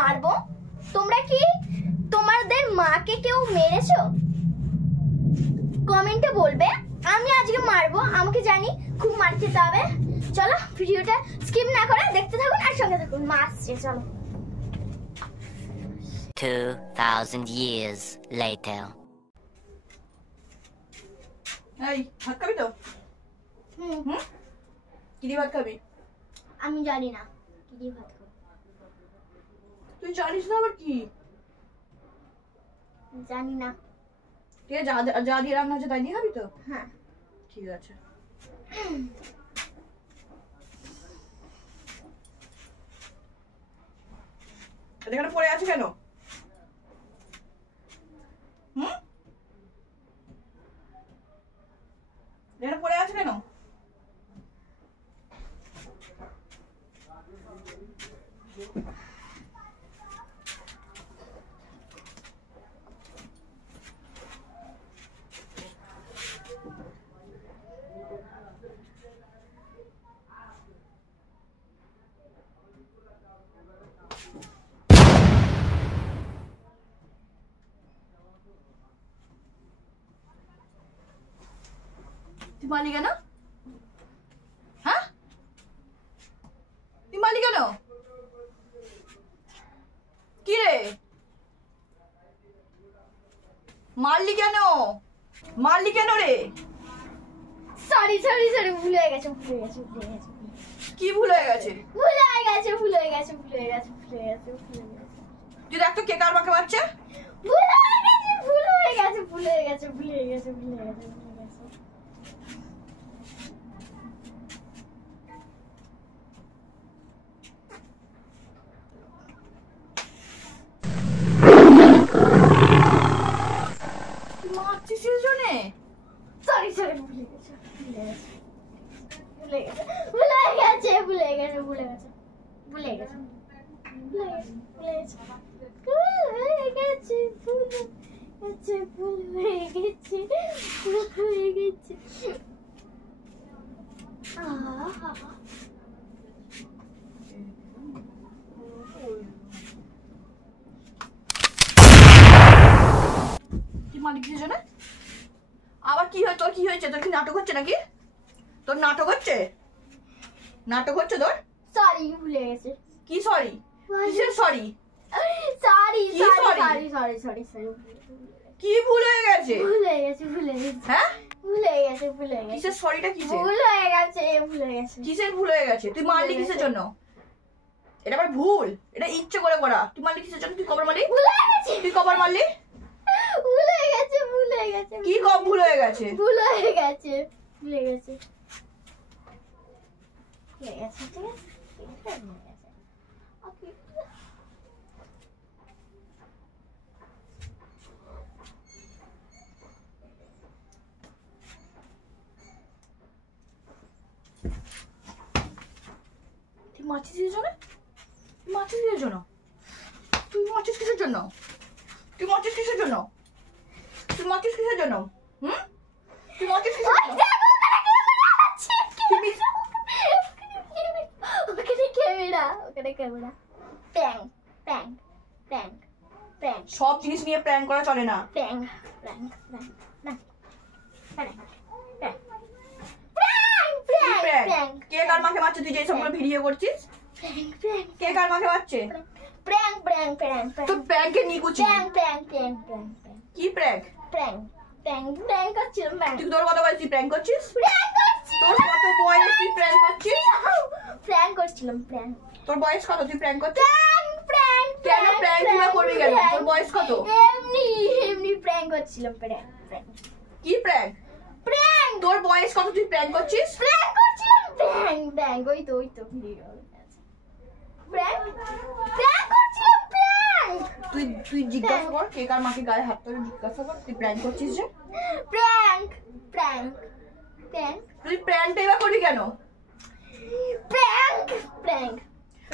মারবো। তোমরা কি তোমাদের মাকে কেউ মেরেছো? কমেন্টে বলবে। আমি আজকে মারবো, আমাকে জানি খুব মার খেতে হবে। চলো ভিডিওটা স্কিপ না করে দেখতে থাকুন আর সঙ্গে থাকুন। মা আসছে, চলো। 2000 years later. এই ভাত খাবি তো? কি দিয়ে ভাত খাবি? আমি জানি না কি দিয়ে ভাত খাবো। তুই জানিস না আবার কি? জানি না। ঠিক আছে, যা দিয়ে রান্না হচ্ছে তাই দিয়ে খাবি তো? হ্যাঁ ঠিক আছে। এখানে পড়ে আছে কেন? এখানে পড়ে আছে কেন? তুই মারলি কেন? হ্যাঁ, তুই মারলি কেন? কি রে মারলি কেন? মারলি কেন রে? সরি সরি সরি, ভুল হয়ে গেছে। কি ভুল হয়ে গেছে? ভুল হয়ে গেছে। তুই দেখ তো কে কার মাকে মারছে। ভুল হয়ে গেছে। মারছিস এর জন্যে? সরি ভুল হয়ে গেছে। কি মালিক কিসের জন্য? আবার কি হয়? তোর কি হয়েছে? তোর কি নাটক হচ্ছে নাকি? তোর নাটক হচ্ছে? নাটক হচ্ছে তোর? সরি, ভুলে গেছে। কি সরি? কিসের সরি? সরি। কি ভুল হয়ে গেছে? হ্যাঁ, ভুলে গেছে। কিসের সরিটা? কিসের ভুল হয়ে গেছে। কিসের ভুল হয়ে গেছে? তুই মারলি কিসের জন্য? এটা আবার ভুল? এটা ইচ্ছে করে করা। তুই মারলি কিসের জন্য? তুই কবার মারলি? তুই কবার মারলি? ভুল হয়ে গেছে। কি কব ভুল হয়ে গেছে? ভুলে গেছে। ঠিক আছে। ওকে। তুই মারছিস কিসের জন্য? তুই মারছিস কিসের জন্য? তুই মারছিস কিসের জন্য? তুই মারছিস কিসের জন্য? তুই মারছিস কিসের জন্য? তুই মারছিস কিসের জন্য? ওখানে ক্যামেরা। প্র্যাঙ্ক। সব জিনিস নিয়ে প্ল্যান করা চলে না। প্র্যাঙ্ক। কে কার মাকে মারছে? তুই যে সবগুলো ভিডিও করছিস, কে কার মাকে মারছে? প্র্যাঙ্ক। তোর প্র্যাঙ্কে নিকুচি। কি প্র্যাঙ্ক? প্র্যাঙ্ক করছিলাম। তুই তোর কত বয়স তুই প্র্যাঙ্ক করছিস? তোর কত বয়স তুই প্র্যাঙ্ক করছিস? প্র্যাঙ্ক করছিলাম। তোর বয়স কত তুই প্র্যাঙ্ক করছিস? কেন প্র্যাঙ্ক কিভাবে করবি? কেন তোর বয়স কত? এমনি প্র্যাঙ্ক করছিলাম। কি প্র্যাঙ্ক? তোর বয়স কত তুই প্র্যাঙ্ক করছিস? প্র্যাঙ্ক ওই তো ভিডিও প্র্যাঙ্ক করছিলাম। তুই জিজ্ঞাসা কর কে কার মাকে গায়ে হাত ধরে জিজ্ঞাসা কর তুই প্র্যাঙ্ক করছিস যে? প্র্যাঙ্ক। তুই প্র্যাঙ্কটাই বা করবি কেন?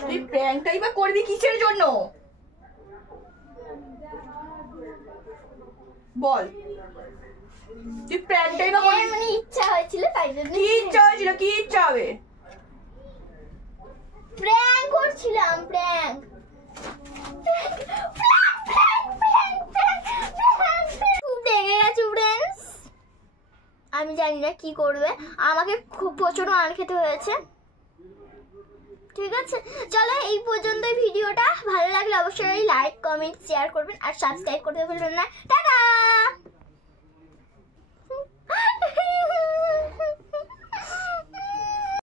তুই প্র্যাঙ্কটাই বা করবি কিসের জন্য? বল। তুই প্র্যাঙ্কটাই বা করবি? মানে ইচ্ছা হয়েছিল তাই জন্য। কি ইচ্ছা হয়েছিল? কি ইচ্ছা হবে? প্র্যাঙ্ক করছিলাম। আমি জানি না কি করবে, আমাকে খুব প্রচুর মার খেতে হয়েছে। ঠিক আছে, চলো এই পর্যন্তই ভিডিওটা। ভালো লাগলে অবশ্যই লাইক, কমেন্ট, শেয়ার করবেন আর সাবস্ক্রাইব করতে ভুলবেন না। টাটা।